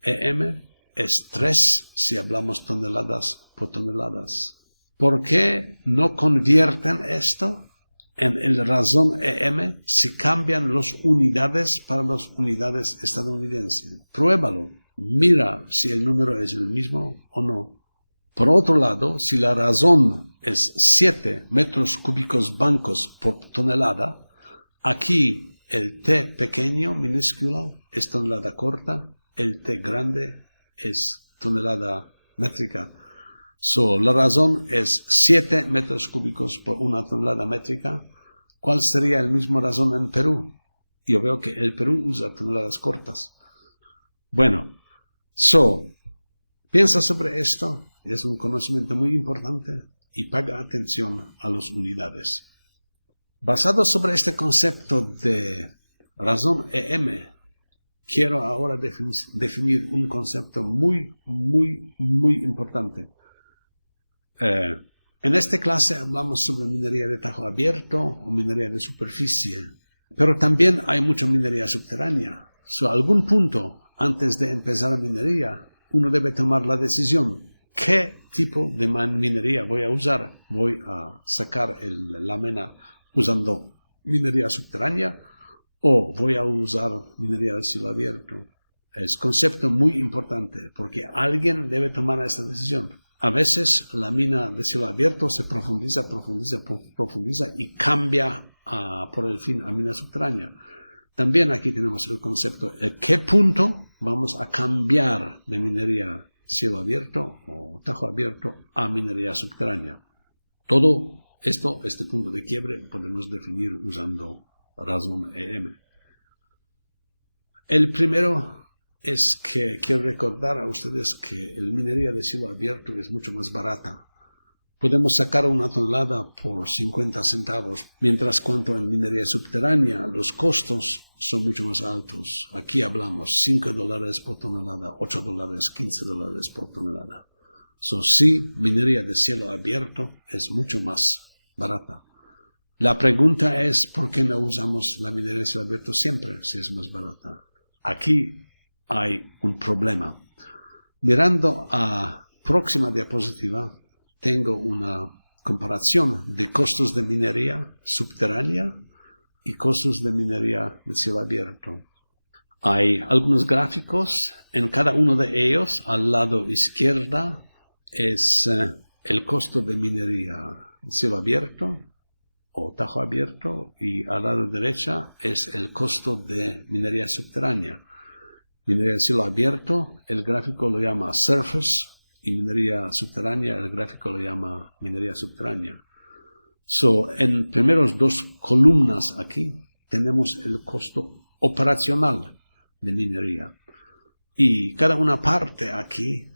EM es 3 si hablamos toneladas por toneladas. ¿Por qué no convierten esto en el razón EM si cambian las unidades para las unidades estadounidenses? Pruébalo. Mira si el número es el mismo o no. Por otro lado, si la razón es 7 metros cúbicos blancos por tonelada, aquí el T pequeño, minúscula, es tonelada corta, el T grande es tonelada métrica. La razón es 7 metros cúbicos por una tonelada métrica. ¿Cuál sería el mismo razón en Perú? Yo veo que el Perú usa toneladas cortas. Bueno, piensa sobre esto. Es un conocimiento muy importante y paga atención a las unidades. Basado sobre este concepto de razón EM, quiero ahora definir un concepto muy, muy, muy importante. En esta clase hablamos sobre minería de tajo abierto o minería de superficie, pero también hay mucha minería subterránea. A algún punto, antes de empezar la minería, uno debe tomar la decisión. ¿Qué tipo de minería voy a usar? ¿Voy a sacar la mena usando minería subterránea o voy a usar minería de cielo abierto? Es un concepto muy importante porque alguien debe tomar esta decisión. A veces la mina de cielo abierto se profundiza y cambia por el fin a mina subterránea. También aquí tenemos el concepto de qué punto vamos a cambiar de minería cielo abierto o tajo abierto a minería subterránea. Todo esto, este punto de quiebre, podemos definir usando razón EM. El primero es que quiero recordar a ustedes que la minería de cielo abierto es mucho más barata podemos sacar una tonelada por 50 centavos, mientras cuanto en minería subterránea los costos son mucho más altos. Aquí hablamos $5 por tonelada, $8, $15 por tonelada. Sí, minería de cielo abierto es mucho más barata. La pregunta es, ¿por qué no usamos la minería de cielo abierto siempre, si es más barata? Aquí hay un problema. Mirando a próxima diapositiva, tengo una comparación de costos de minería subterránea y costos de minería de cielo abierto. Hay algunos gráficos, en cada uno de ellos, al lado izquierda, es el costo de minería de cielo abierto o tajo abierto, y al lado derecha es el costo de minería subterránea. Minería de cielo abierto, el gráfico lo llama surface, y minería subterránea, el gráfico lo llama minería subterránea. En primeros dos columnas aquí tenemos el costo operacional de minería. Y cada una parte aquí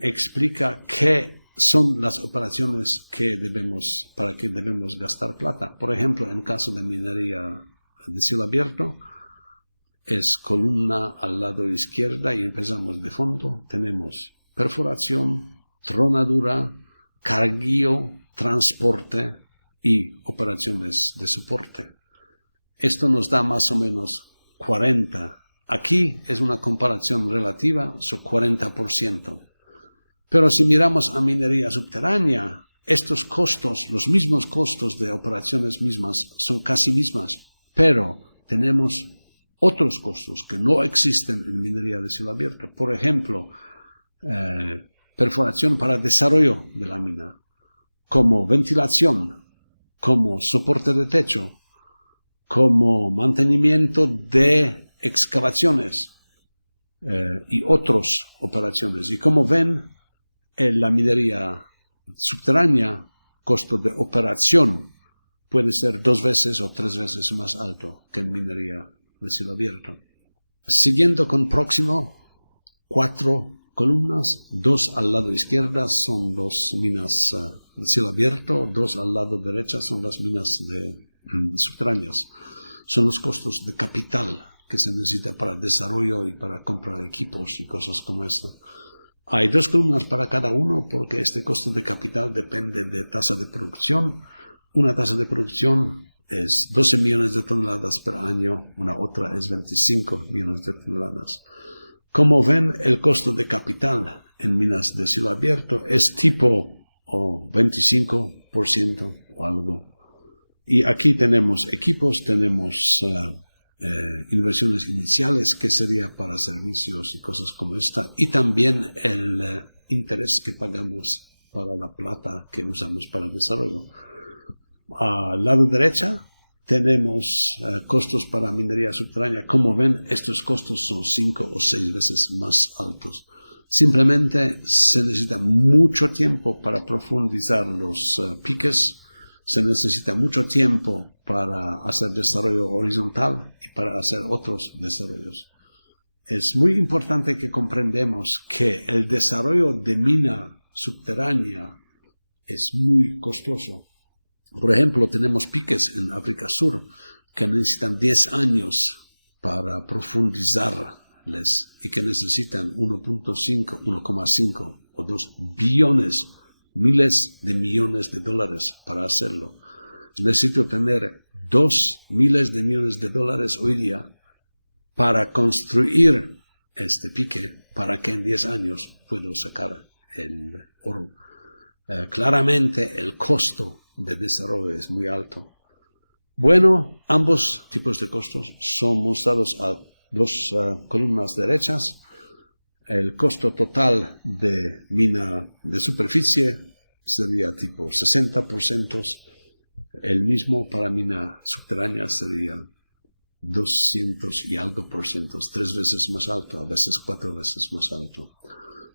explica qué son las operaciones para que debemos gastar plata. Por ejemplo, en caso de minería de cielo abierto, es columna al lado izquierda y empezamos de fondo. Tenemos perforación, tronadura, carguío, transporte y operaciones de soporte. Esto nos da más o menos 40. Aquí es una comparación relativa, son 40%. Pero si miramos a minería subterránea, estos costos, los mismos costos de operaciones mismas, son casi mismas, pero tenemos otros costos que no existen en minería de cielo abierto. Por ejemplo, perforación para desarrollo de la mina, como ventilación, como soporte de techo, como mantenimiento de excavaciones y otras operaciones. Y como ven, en la minería subterránea, costo de operación puede ser 2 veces o 3 veces más alto que en minería de cielo abierto. Siguiendo con próximo, 4 columnas, 2 al lado izquierda son 2 minas de cielo abierto, 2 al lado derecha son las minas subterráneas. Son los costos de capital que se necesita para desarrollo y para comprar equipos y cosas como esta. Hay 2 columnas para cada uno porque este costo de capital depende de tasa de producción. Una tasa de producción es 12 millones de toneladas por año, una otra es 25 millones de toneladas. Como ven, el costo de capital en minas de cielo abierto es tipo 25% o algo. Y aquí tenemos equipos, tenemos inversiones iniciales, que sería para servicios y cosas como esta, y también el interés que pagamos para la plata que usamos para el desarrollo. Al lado derecha tenemos costos para minería subterránea. Como ven, estos costos son 5 o 6 veces más altos. Simplemente se necesita mucho tiempo para profundizar los piques, se necesita mucho tiempo para hacer desarrollo horizontal y para hacer otros desarrollos. Es muy importante que comprendamos que el desarrollo de mina subterránea es muy costoso. Por ejemplo, tenemos piques en África Sur que necesitan 10 años para profundizarles y que necesitan 1.5, 1,5 o 2 billones, miles de millones de dólares para hacerlo. Necesito tener 2 miles de millones de dólares hoy día para construir este pique, para que en 10 años pueda sacar el oro. Claramente el costo de desarrollo es muy alto. Bueno, ambos tipos de costos son mostrados a 2 columnas derechas. El costo total de mina de superficie sería tipo 60%. El mismo para mina subterránea sería 200 y algo %, 3 veces más alto, a veces 4 veces más alto.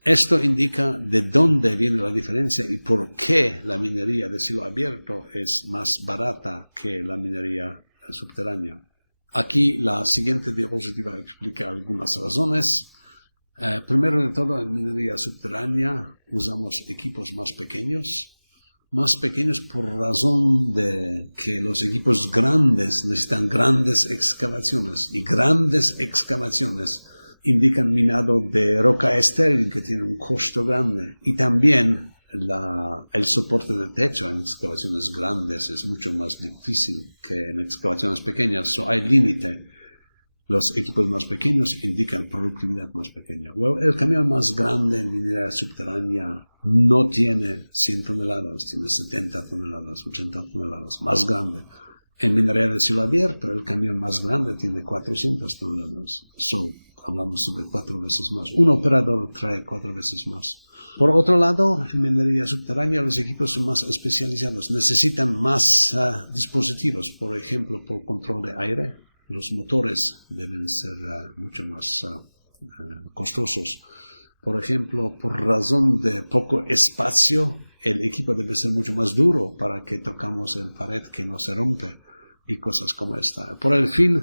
Esto indica de dónde viene la diferencia y por qué la minería de cielo abierto es más barata que la minería subterránea. Aquí la siguiente diapositiva explica algunas razones. Primero de todo, en minería subterránea usamos equipos más pequeños. más pequeños por razón de que los equipos grandes necesitan grandes excavaciones, y grandes excavaciones indican minado de roca estéril que tiene un costo grande, y también el soporte de techo en excavaciones grandes es mucho más difícil que en excavaciones pequeñas, hay límite. Los equipos más pequeños indican productividad más pequeña. El camión más grande en minería subterránea no tiene 100 toneladas, tiene 70 toneladas, 80 toneladas, más grande. En minería de cielo abierto, el camión más grande tiene 400 toneladas. Hablamos sobre 4 veces más. Un operador trae 4 veces más. Por otro lado, en minería subterránea los equipos son más especializados, necesitan más dispositivos, por ejemplo, por control de aire. Los motores deben ser mucho más costosos. Por ejemplo, por razón de poco espacio, el equipo debe ser mucho más duro para que tocamos el pared que no se rompe y cosas como esta. Por el fin,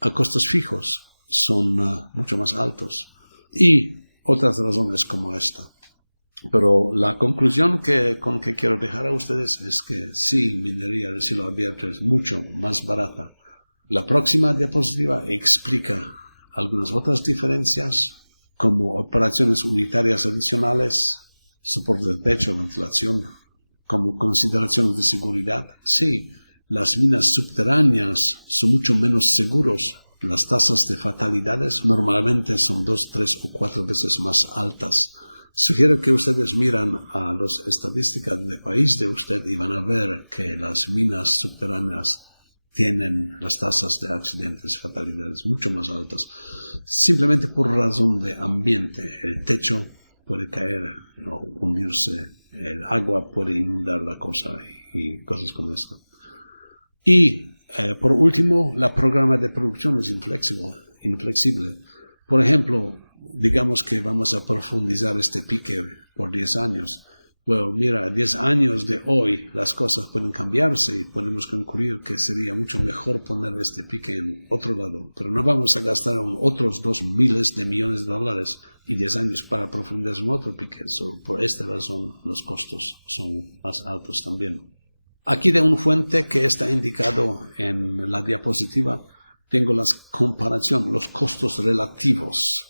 a costos fijos son mucho más altos y otras razones como esta. Pero la conclusión con que quiero dejar a ustedes es que sí, minería de cielo abierto es mucho más barata. La próxima diapositiva explica algunas otras diferencias, como operaciones unitarias adicionales, soporte de techo, ventilación, como consideraciones de seguridad. Sí, las minas subterráneas son mucho menos seguros. Las tasas de fatalidades normalmente son 2, 3 o 4 veces más altas. Sugiero que ustedes miran a las estadísticas del país de usted y van a ver que las minas subterráneas tienen las tasas de accidentes y fatalidades mucho más altas, simplemente por razón de ambiente. El techo puede caer o hundirse, el agua puede inundar la cosa y cosas como esto. Y por último, la programa de producción es inflexible. Por ejemplo, digamos que vamos a profundizar este pique por 10 años. Bueno, mira, 10 años de hoy las cosas pueden cambiarse y podemos concluir que sería mucho mejor poner este pique en otro lado, pero no vamos a gastar otros 2 miles de millones de dólares y 10 años para profundizar en otro pique. Por esta razón los costos son más altos también. Aquí de una fuente que está indicado en la diapositiva tengo la comparación, los costos relativos.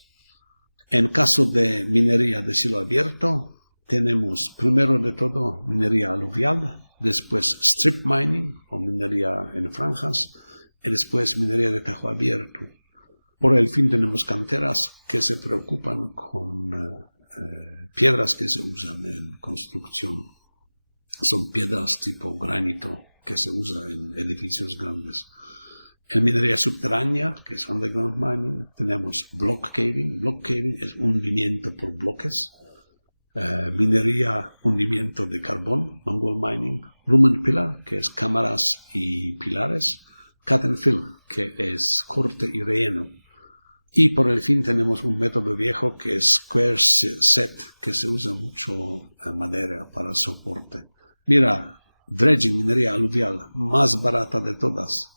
En caso de minería de cielo abierto, tenemos primero de todo minería aluvial, después strip mining o minería en franjas y después minería de tajo abierto. Por el fin tenemos canteras que se preocupan con piedras que se usan en construcción. Son piedras tipo granito que se usa en edificios grandes. En minería subterránea, que es underground mining, tenemos block caving. Block caving es hundimiento por bloques. Minería, hundimiento de carbón, mongol mining, room and pillar, que es cámaras y pilares, cut and fill, que es corte y relleno. Y por el fin tenemos un método viejo que es square set, que se usa mucho madera para soporte. Mira, dredging, minería aluvial, más barata de todas.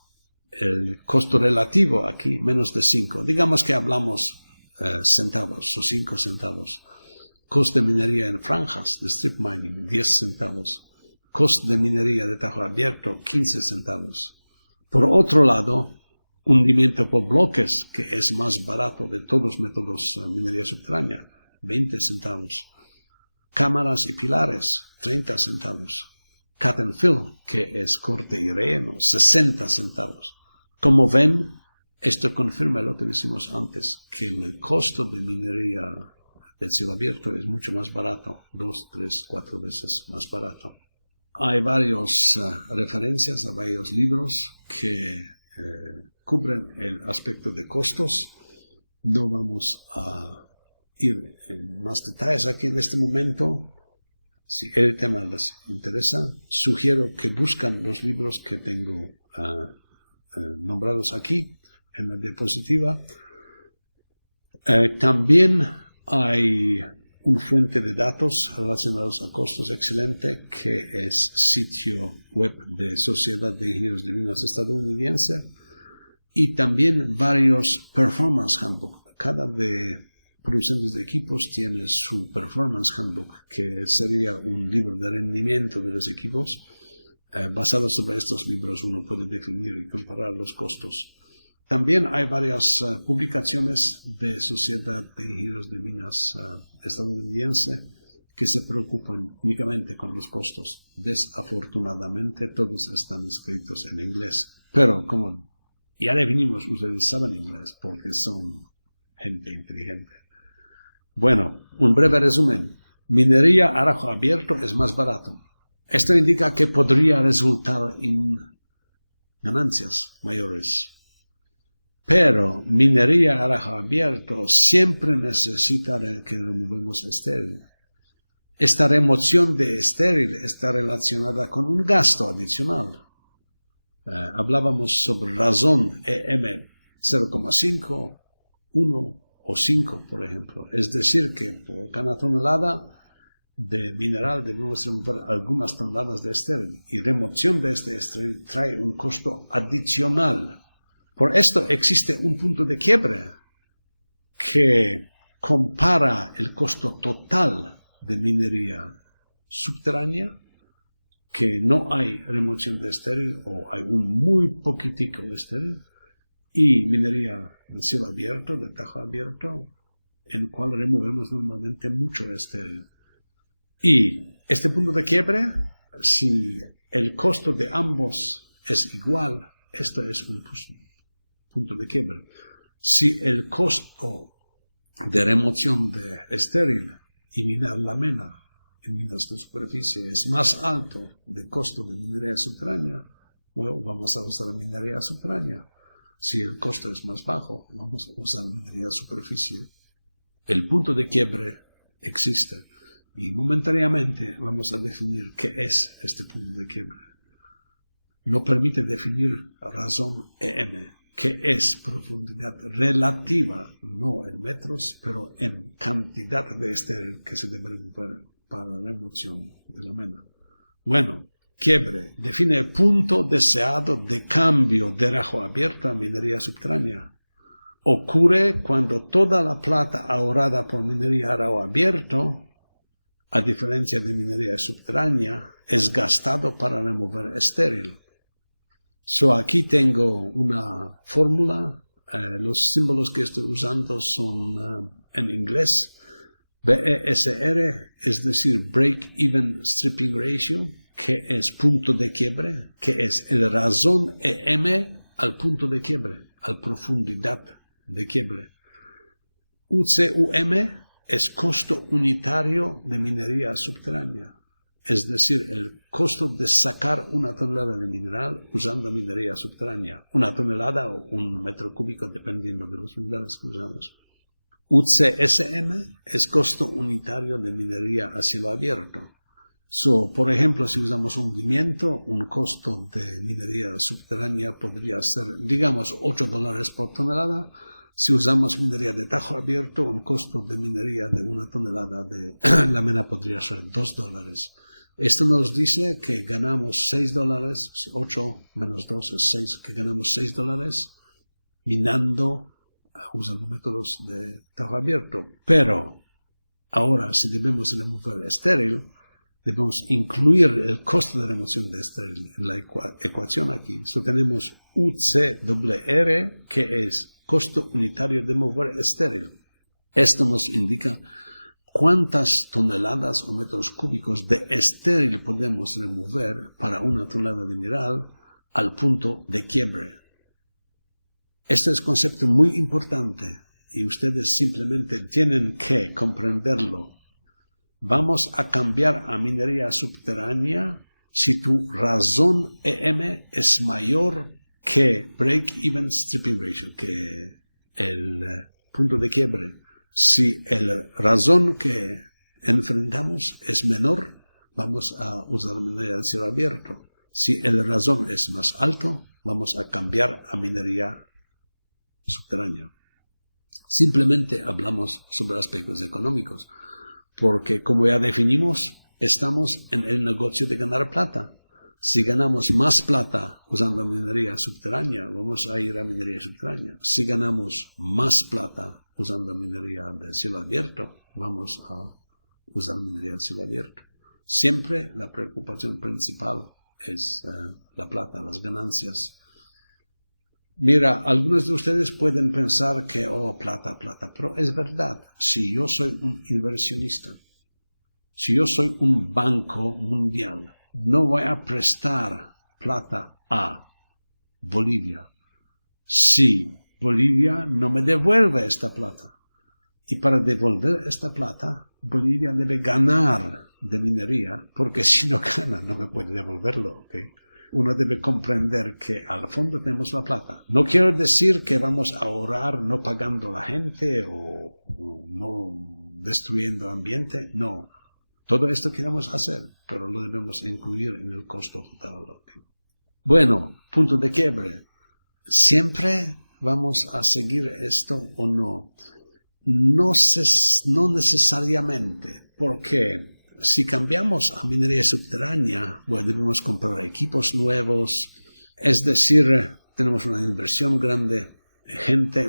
El costo relativo aquí, menos de 5. Digamos que hablamos centavos o 5 centavos. Coste de minería en franjas de strip mining, 10 centavos. Coste de minería de tajo abierto, 15 centavos. Por otro lado, hundimiento por bloques, que es más barato de todos los métodos de minería subterránea, 20 centavos. Cámaras y pilares, 30 centavos. Cut and fill, que es corte y relleno, 60 centavos. Como ven, esto confirma lo que decimos antes, que el costo de minería del cielo abierto es mucho más barato, 2, 3, 4 veces más barato. Hay varias referencias a varios libros que cubren el aspecto de costos. No vamos a ir en más detalles aquí en este momento. Si el tema les interesa, sugiero que buscan los libros que tengo nombrados aquí en la diapositiva. También hay una fuente de datos relacionados a costos excelente, que es sitio web de Sociedad de Ingenieros de Minas estadounidense, y también varios performance handbook. Cada de producentes de equipos tienen su Performance Handbook, que sería un libro de rendimiento de los equipos. Basado sobre estos libros uno puede definir y comparar los costos. También hay varias publicaciones de Sociedad de Ingenieros de Minas estadounidense que se preocupan únicamente con los costos. Desafortunadamente todos están escritos en inglés. Pero como ya definimos, ustedes saben inglés porque son gente inteligente. Bueno, un breve resumen. Minería a rajo abierto es más barato. Esto indica que podría resultar en ganancias mayores. Pero minería a rajo abierto siempre necesita que removemos estéril. Esta remoción de estéril está relacionada con un gasto adicional. Hablábamos sobre razón EM 0,5, 1 o 5, por ejemplo. Es decir, que por cada tonelada de mineral debemos remover algunas toneladas de estéril. Y remoción de este estéril trae un costo adicional. Por esto existe un punto de quiebre que compara el costo total de minería subterránea, que no hay remoción de estéril o hay un muy poquitico de estéril, y minería de cielo abierto, de tajo abierto, en cual removemos normalmente mucho estéril. Y este punto de quiebre, si el costo de ambos es igual, esto es un punto de quiebre. Si el costo de remoción de estéril y minar la mena en minas de superficie es más alto del costo de minería subterránea, bueno, vamos a usar minería subterránea. Si el costo es más bajo, vamos a usar minería superficie. El punto de quiebre existe y momentáneamente vamos a definir qué es este punto de quiebre. No permite definir razón EM, que es profundidad relativa, no en metros, pero en cantidad de estéril que se debe remover para la remoción de la mena. Bueno, quiebre define el punto deseado de cambio de rajo abierto a minería subterránea. Ocurre cuando toda la plata ahorrada por minería a rajo abierto, a diferencia de minería subterránea, es gastado para remover estéril. Aquí tengo una fórmula. Los símbolos que estoy usando son en inglés. BESR, es decir, Break-Even Stripping Ratio, que es punto de quiebre, que es el razón EM al punto de quiebre, a profundidad de quiebre. UCUM es costo unitario de minería subterránea. Es decir, el costo de sacar una tonelada de mineral usando minería subterránea. Una tonelada o un metro cúbico, dependiendo de los unidades que usamos. UCSM es costo unitario de minería a cielo abierto. Por ejemplo, si usamos hundimiento, un costo de minería subterránea podría ser, digamos, $8 por tonelada. Si usamos minería de tajo abierto, un costo de minería de una tonelada de la mena podría ser $2. Esto nos dice que ganamos $6, 8 menos 2 es 6, que ganamos $6 minando usando métodos de tajo abierto. Pero ahora, si debemos remover estéril, debemos incluir el costo de remoción de estéril en la ecuación aquí. Tenemos UCWR, que es costo unitario de mover estéril. Esto nos indica cuántas toneladas o metros cúbicos de estéril podemos remover para una tonelada de mineral al punto de quiebre. Este es un concepto muy importante y ustedes simplemente tienen que comprenderlo. Vamos a cambiar a minería subterránea si tu razón EM es mayor que Break-Even Stripping Ratio, que el punto de quiebre. Si el razón que enfrentamos es menor, vamos a usar minería de cielo abierto. Si el razón es más alto, vamos a cambiar a minería subterránea. Simplemente hablamos sobre aspectos económicos, porque como ya definimos, estamos en el negocio de ganar plata. Si ganamos más plata usando minería subterránea, vamos a ir a minería subterránea. Si ganamos más plata usando minería de cielo abierto, vamos a usar minería de cielo abierto. Siempre la preocupación principal es la plata, las ganancias. Mira, algunos de ustedes pueden pensar que, plata, pero es verdad. Si yo soy un inversionista, si yo soy un banco mundial, no voy a prestar plata a Bolivia si Bolivia no me devuelve esta plata. Y para devolver esta plata, Bolivia debe ganar de minería, porque si no gana, no me puede devolverlo. ¿Okay? Uno debe comprender que al fondo tenemos la plata. No quiero decir que vamos a ahorrar no pagando a la gente o no destruyendo el ambiente. No. Todo esto queremos hacer, pero lo debemos incluir en el costo total. ¿Okay? Bueno, punto de quiebre. ¿Siempre vamos a seguir esto o no? No necesariamente, porque si cambiamos a minería subterránea, debemos comprar equipos nuevos, es decir, tenemos una inversión grande,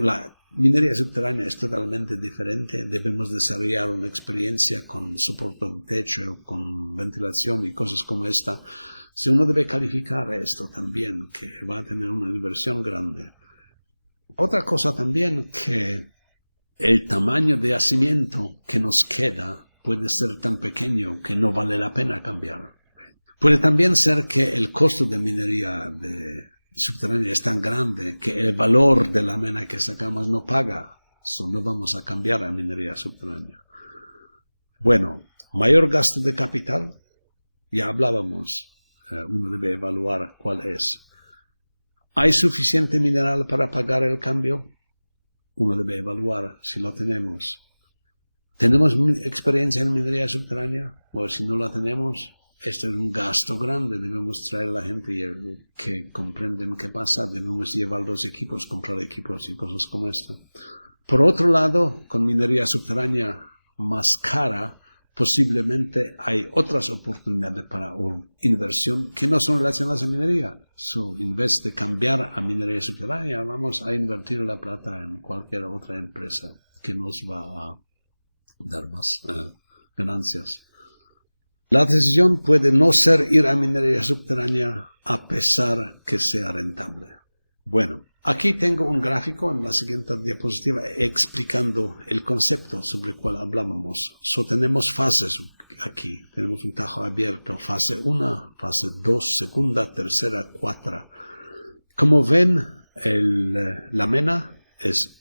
la minería subterránea es totalmente diferente, debemos desarrollar una experiencia con soporte de techo, con ventilación y cosas como esta. Si uno debe calificar esto también, que va a tener una inversión grande. Otra cosa también, que el tamaño de yacimiento que nos queda puede ser tan pequeño que no vale la pena cambiar. Puede también ser que el costo de minería subterránea es tan grande que el valor de la mena que sacamos no paga. No vamos a cambiar a minería subterránea. Bueno, mayor gasto de capital, ya hablábamos. Uno debe evaluar cuál es. ¿Hay suficiente mineral para pagar el cambio? Uno debe evaluar si lo tenemos. ¿Tenemos experiencia en minería subterránea? O si no la tenemos, esto es un gasto grande. Debemos traer a la gente que comprenden qué pasa. Debemos llevar los equipos, comprar equipos y cosas como esto. Por otro lado, con minería subterránea más cara, posiblemente hay otras oportunidades para inversión que no son relacionadas a minería. En vez de cambiar a minería subterránea, vamos a invertir la plata en cualquier otra empresa que nos va a dar más ganancias. La decisión puede no ser ir a minería subterránea a pesar que sea rentable. Bueno, aquí tengo un gráfico en la siguiente diapositiva explicando el concepto sobre el cual hablábamos. Tenemos fases aquí. Tenemos un tajo abierto. Fase 1, fase 2, segunda, tercera, cuarta. Como ven, la mena es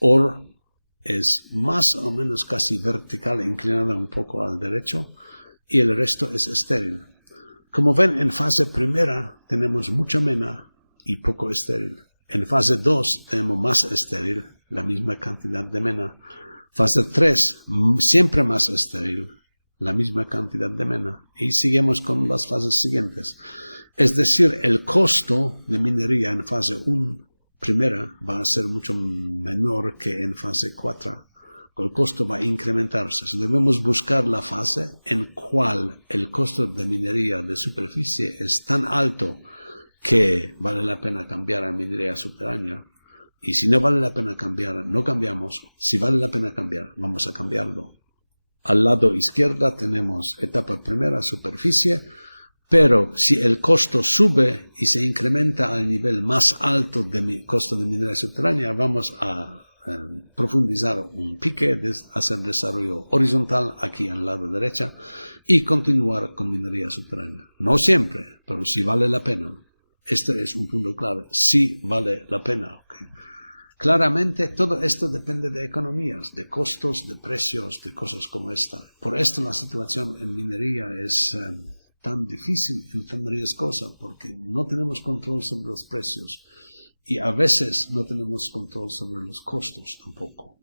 más o menos casi vertical, inclinada un poco al derecho, y el resto es estéril. Como ven, en fase primera tenemos mucha mena y poco estéril. En fase 2 tenemos más estéril, la misma cantidad de mena. Fase 3, siempre más estéril, la misma cantidad de mena. Y seguimos con las fases siguientes. Es decir, el costo de minería en fase 1 primera va a ser mucho menor que en fase 4. El costo va a incrementarse. Debemos buscar la fase en cual el costo de minería de superficie es tan alto que vale la pena cambiar a minería subterránea. Y si no vale la pena cambiar, no cambiamos. Si vale la pena cambiar, vamos a cambiarlo. Al lado izquierdo tenemos etapa primera, superficie, pero si el costo sube y se incrementa al nivel más alto de costo de minería subterránea, vamos a profundizar un pique, hacer desarrollo horizontal aquí en el lado derecho y continuar con minería subterránea. No siempre, pero si vale la pena. Este es un punto clave. Sí vale la pena. Okay. Claramente todo esto depende de economías, de costos, de precios, de cosas como esta. Por esto la situación en minería es tan difícil y tan riesgosa porque no tenemos control sobre los precios y a veces no tenemos control sobre los costos tampoco.